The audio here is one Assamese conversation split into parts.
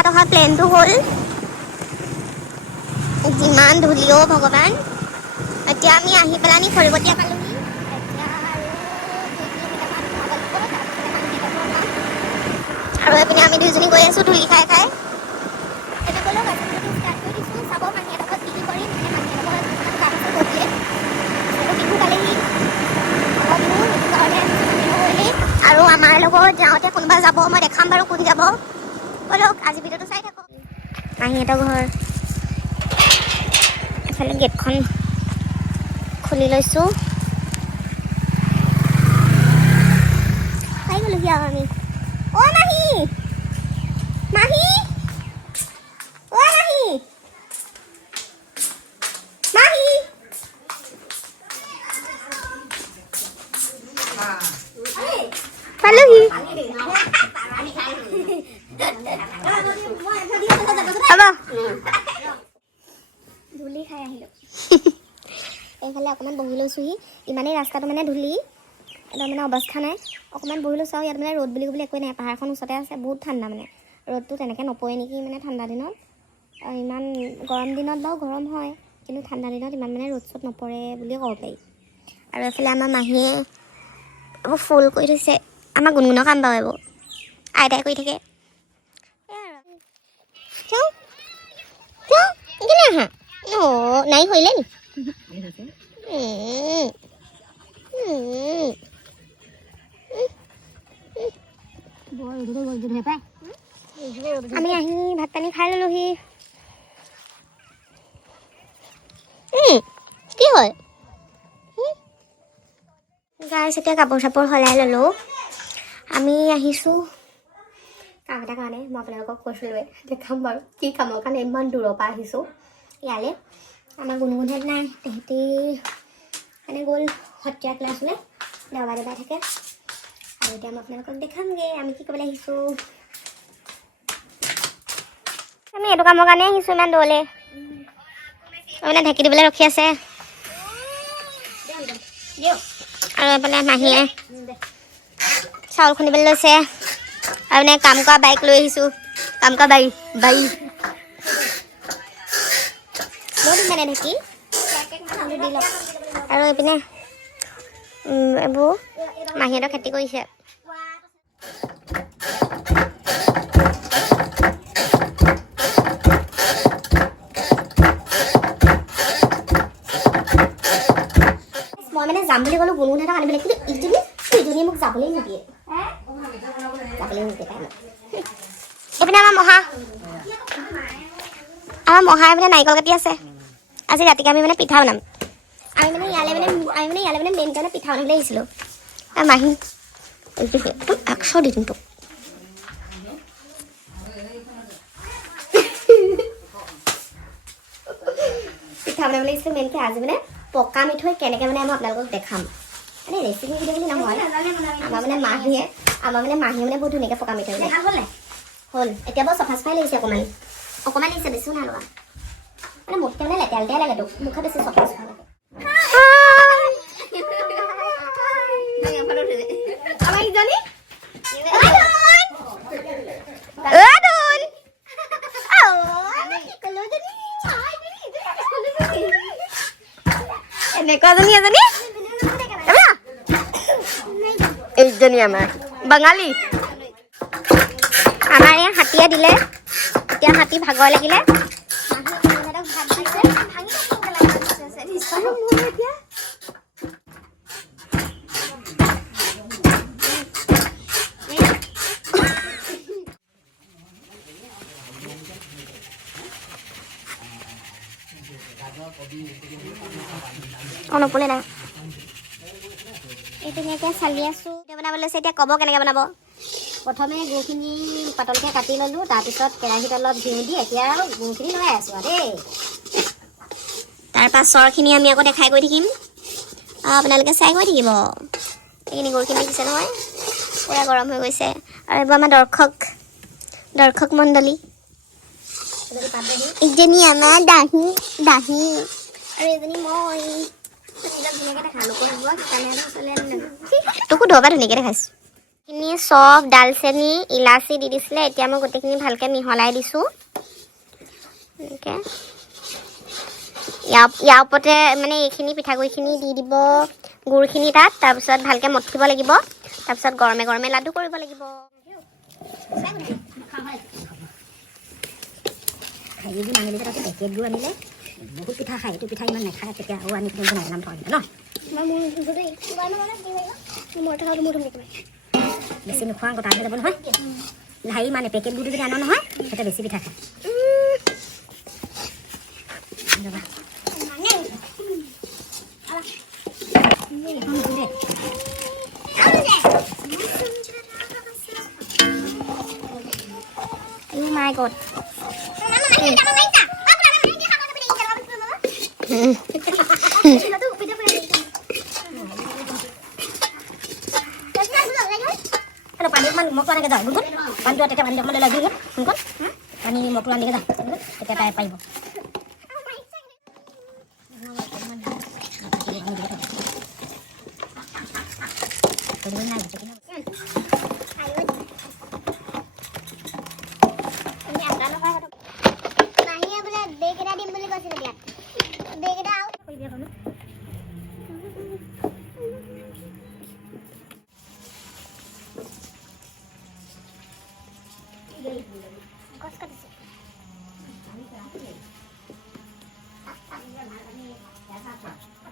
তাত অহা প্লেনটো হ'ল যিমান ধূলিও ভগৱান এতিয়া আমি আহি পেলানি খৰিবতিয়া পালোহি আৰু এইপিনে আমি দুইজনী গৈ আছো ধূলি খাই খাই আৰু আমাৰ লগত যাওঁতে কোনোবা যাব মই দেখাম বাৰু কোন যাব বলক আজি ভিডিঅ'টো চাই থাকো মাহীহঁতৰ ঘৰ এফালে গেটখন খুলি লৈছোঁ পাই গ'লোহি আৰু আমি অ মাহী মাহী অ মাহী মাহী পালোহি হ'ব ধূলি খাই আহিলোঁ এইফালে অকণমান বহি লৈছোঁহি ইমানেই ৰাস্তাটো মানে ধূলি একদম মানে অৱস্থা নাই অকণমান বহি লৈছোঁ আৰু ইয়াত মানে ৰ'দ বুলি ক'বলৈ একোৱেই নাই পাহাৰখন ওচৰতে আছে বহুত ঠাণ্ডা মানে ৰ'দটো তেনেকৈ নপৰে নেকি মানে ঠাণ্ডা দিনত ইমান গৰম দিনত বাৰু গৰম হয় কিন্তু ঠাণ্ডা দিনত ইমান মানে ৰ'দ চ'দ নপৰে বুলিয়ে ক'ব পাৰি আৰু এইফালে আমাৰ মাহীয়ে এইবোৰ ফুল কৰি থৈছে আমাৰ গুণগুণৰ কাম বাৰু এইবোৰ আইতাই কৰি থাকে কেলে আহা অঁ নাই কৰিলে নি আমি আহি ভাত পানী খাই ললোহি কি হয় গাইছ এতিয়া কাপোৰ চাপোৰ সলাই ল'লোঁ আমি আহিছোঁ কাম এটা কাৰণে মই আপোনালোকক কৈছিলোঁ দেখাম বাৰু কি কামৰ কাৰণে ইমান দূৰৰ পৰা আহিছোঁ ইয়ালৈ আমাৰ গুণগুণহেঁত নাই তেহেঁতি মানে গ'ল সত্ৰীয়া ক্লাছলৈ দেওবাৰ দেওবাৰ থাকে আৰু এতিয়া মই আপোনালোকক দেখামগৈ আমি কি কৰিবলৈ আহিছোঁ আমি এইটো কামৰ কাৰণে আহিছোঁ ইমান দূৰলৈ মানে ঢেঁকী দিবলৈ ৰখি আছে আৰু এইফালে মাহীয়ে চাউল খুন্দিবলৈ লৈছে আৰু মানে কাম কৰা বাইক লৈ আহিছোঁ কাম কৰা বাৰী বহুত মানে ঢেঁকী দি লওক আৰু এইপিনে এইবোৰ মাহীহঁতৰ খেতি কৰিছে মই মানে যাম বুলি ক'লোঁ গুণগুণহঁতক আনিবলৈ কিন্তু ইজনীয়ে মোক যাবলৈ নিদিয়ে এইপিনে আমাৰ মহা এইপিনে নাৰিকল কাটি আছে আজি ৰাতিকে আমি মানে পিঠা বনাম আমি মানে ইয়ালৈ মানে মেইন কাৰণে পিঠা বনাবলৈ আহিছিলোঁ মাহী তোক 100 দি দিম তোক পিঠা বনাবলৈ আহিছিলোঁ মেইনকৈ আজি মানে পকা মিঠৈ কেনেকৈ মানে মই আপোনালোকক দেখাম মানে ৰেচিপি ভিডিঅ' বুলি নহয় আমাৰ মানে মাহীয়ে মানে বহুত ধুনীয়াকৈ পকা মিঠৈ হ'ল এতিয়া বাৰু চফা চফাই লাগিছে অকণমান লাগিছে বেছিও নাই লগা মানে মোতকৈ মানে লেতেৰা লেতেৰা লাগে তোক মুখে বেছি চফা চফা লাগে আমাৰ ইজনী এনেকুৱাজনী এজনী এইজনী আমাৰ বাঙালী আমাৰ এই হাতীয়ে দিলে এতিয়া হাতী ভাগৰ লাগিলে নপলে নাই এই ধুনীয়াকৈ চালি আছোঁ এতিয়া বনাব লৈছে এতিয়া ক'ব কেনেকৈ বনাব প্ৰথমে গুড়খিনি পাতলকৈ কাটি ল'লোঁ তাৰপিছত কেৰাহীত অলপ ঘিউ দি এতিয়া গুড়খিনি লগাই আছোঁ আৰু দেই তাৰপৰা চৰখিনি আমি আকৌ দেখাই গৈ থাকিম আপোনালোকে চাই গৈ থাকিব এইখিনি গুড়খিনি দিছে নহয় পূৰা গৰম হৈ গৈছে আৰু এইবোৰ আমাৰ দৰ্শক মণ্ডলী ইজনী আমাৰ দাহী আৰু এজনী মই ধুনীয়াকৈ দেখালোঁ তোকো ধৰবা ধুনীয়াকৈ দেখাইছোঁ এইখিনি চফ ডালচেনি ইলাচি দি দিছিলে এতিয়া মই গোটেইখিনি ভালকৈ মিহলাই দিছোঁ এনেকৈ ইয়াৰ ওপৰতে মানে এইখিনি পিঠাগুড়িখিনি দি দিব গুড়খিনি তাত তাৰপিছত ভালকৈ মঠিব লাগিব তাৰপিছত গৰমে গৰমে লাডু কৰিব লাগিব হেৰিবোৰ আনিলে তাৰপিছত পেকেটবোৰ আনিলে বহুত পিঠা খায় এইটো পিঠা ইমান নাখায় তেতিয়া আৰু আনি পিনে বনাই নাম থৈ ন বেছি নোখোৱা কথা হৈ যাব নহয় হেৰি মানে পেকেটবোৰ যদি আনো নহয় তেতিয়া বেছি পিঠা খায় Oh my god. Kalau pandai man mau keluar ke dah, bukan? Pandu ada pandai mana lagi kan? Bukan? Pani mau keluar ke dah, kita tanya apa ibu?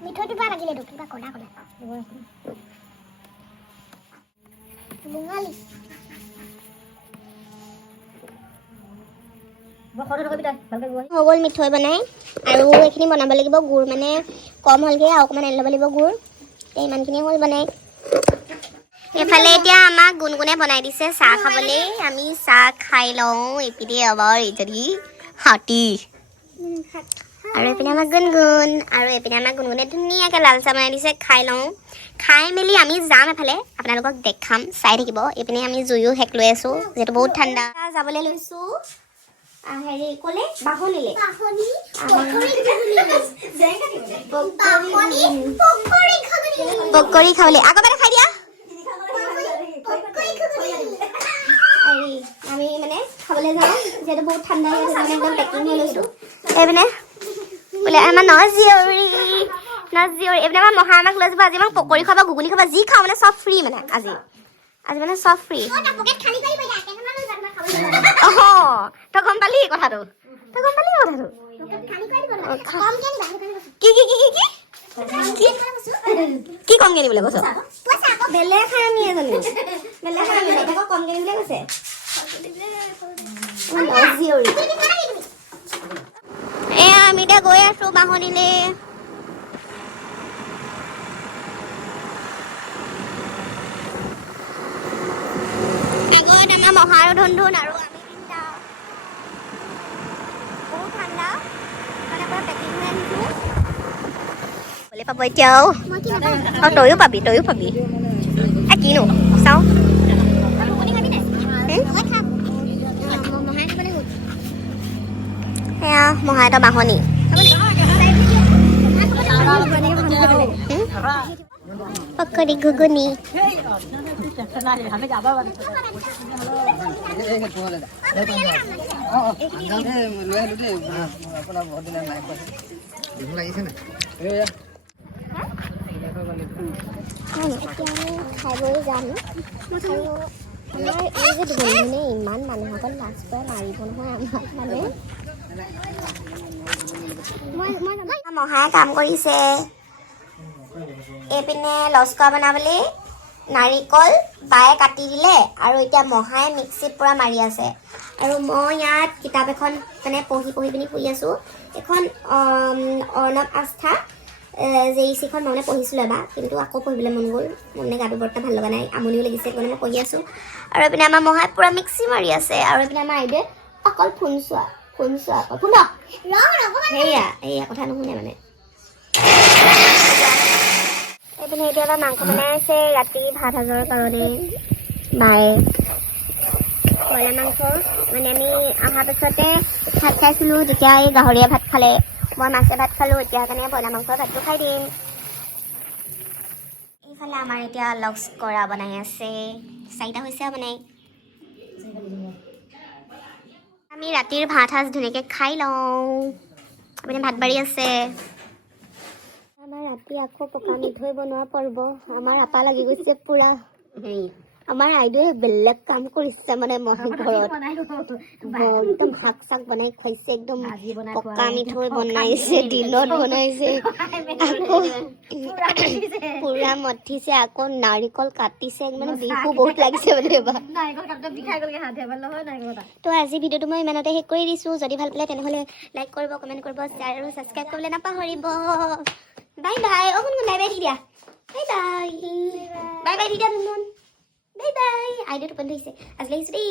মিঠৈ দিবা লাগিলে তো কিবা কলা কলা হৈ গ'ল মিঠৈ বনাই আৰু এইখিনি বনাব লাগিব গুড় মানে কম হ'লগৈ আৰু অকণমান আনি ল'ব লাগিব গুড় ইমানখিনি হ'ল বনাই এইফালে এতিয়া আমাক গুণগুণে বনাই দিছে চাহ খাবলৈ আমি চাহ খাই লওঁ এইপিনে আমাৰ ইজনী হাতী আৰু এইপিনে আমাক গুণগুণ আৰু এইপিনে আমাক গুণগুণে ধুনীয়াকৈ লাল চাহ বনাই দিছে খাই লওঁ খাই মেলি আমি যাম এফালে আপোনালোকক দেখাম চাই থাকিব এইপিনে আমি জুয়ো হেক লৈ আছোঁ যিহেতু বহুত ঠাণ্ডা যাবলৈ লৈছোঁ হেৰি ক'লে বাহনিলে পকৰি খাবলৈ আগৰবাৰে খাই দিয়া আমি মানে খাবলৈ যাওঁ যিহেতু বহুত ঠাণ্ডা হৈ আছে একদম পেকিং হৈ লৈছোঁ এইপিনে বোলে আমাৰ নজীয়ৰী এইপিনে আমাৰ মহা আমাক লৈ যাব আজি আমাক পকৰি খাবা ঘুগুনি খাবা যি খাওঁ মানে চব ফ্ৰী মানে আজি মানে চব ফ্ৰী অহ তই গম পালি কথাটো কি কি কমকৈ নিবলৈ কৈছ বেলেগ খাই আমি এজনী বেলেগ খাই আমি আকৌ কমকৈ নিবলৈ কৈছে এয়া আমি এতিয়া গৈ আছোঁ বাহনিলে আগত আমাৰ মহা আৰু ধুন আৰু আমি তিনিটা বহুত ঠাণ্ডা মানে পুৰা পেকিং হৈ আহিছোঁ বলে পাব এতিয়াও অঁ তয়ো পাবি কিনো চাওঁ সেয়া মহা এটা বাহনি পকৰি ঘুগুনি খাই বৈ যাম আৰু আমাৰ এই যে ধুনীয়া ইমান মানুহসকল লাজ পৰা মাৰিব নহয় আমাক মানে মহাই কাম কৰিছে এইপিনে লস্কৰা বনাবলৈ নাৰিকল বায়ে কাটি দিলে আৰু এতিয়া মহাই মিক্সিত পূৰা মাৰি আছে আৰু মই ইয়াত কিতাপ এখন মানে পঢ়ি পিনি শুই আছোঁ এখন অৰ্ণৱ আস্থা জেইচিখন মই মানে পঢ়িছিলোঁ এবাৰ কিন্তু আকৌ পঢ়িবলৈ মন গ'ল মানে গাটো বৰ্তা ভাল লগা নাই আমনিও লাগিছে মানে মই পঢ়ি আছোঁ আৰু এইপিনে আমাৰ মহাই পূৰা মিক্সি মাৰি আছে আৰু এইপিনে আমাৰ আইদেউ অকল ফোন চোৱা অকল ফোন সেয়া কথা নুশুনে মানে এইপিনে এতিয়া এটা মাংস বনাই আছে ৰাতি ভাত সাজৰ কাৰণে বায়ে ব্ৰইলাৰ মাংস মানে আমি অহাৰ পিছতে ভাত খাইছিলোঁ যেতিয়া এই গাহৰিয়ে ভাত খালে মই মাছে ভাত খালোঁ এতিয়া কাৰণে ব্ৰইলাৰ মাংসৰ ভাতটো খাই দিম এইফালে আমাৰ এতিয়া লস্কৰা বনাই আছে 4টা হৈছে মানে আমি ৰাতিৰ ভাত সাজ ধুনীয়াকৈ খাই লওঁ আপুনি ভাত বাঢ়ি আছে আমাৰ ৰাতি আকৌ পকা মিঠৈ বনোৱা পৰ্ব আমাৰ আপা লাগি গৈছে পুৰা আমাৰ আইদেউৱে বেলেগ কাম কৰিছে মানে ঘৰত একদম শাক চাক বনাই খুৱাইছে একদম পকা মিঠৈ বনাইছে দিনত বনাইছে আকৌ পুৰা মঠিছে আকৌ নাৰিকল কাটিছে মানে বিহু বহুত লাগিছে মানে এবাৰ তো আজি ভিডিঅ'টো মই ইমানতে শেষ কৰি দিছোঁ যদি ভাল পালে তেনেহ'লে লাইক কৰিব কমেণ্ট কৰিব শ্বেয়াৰ আৰু ছাবস্ক্ৰাইব কৰিবলৈ নাপাহৰিব বাই বাই অ শুন বাই বাই দিয়া বাই বাই বাই বাই দিয়া ধুন বাই বাই আইডিয়া টোপনি ধৰিছে আজি লাগিছে দেই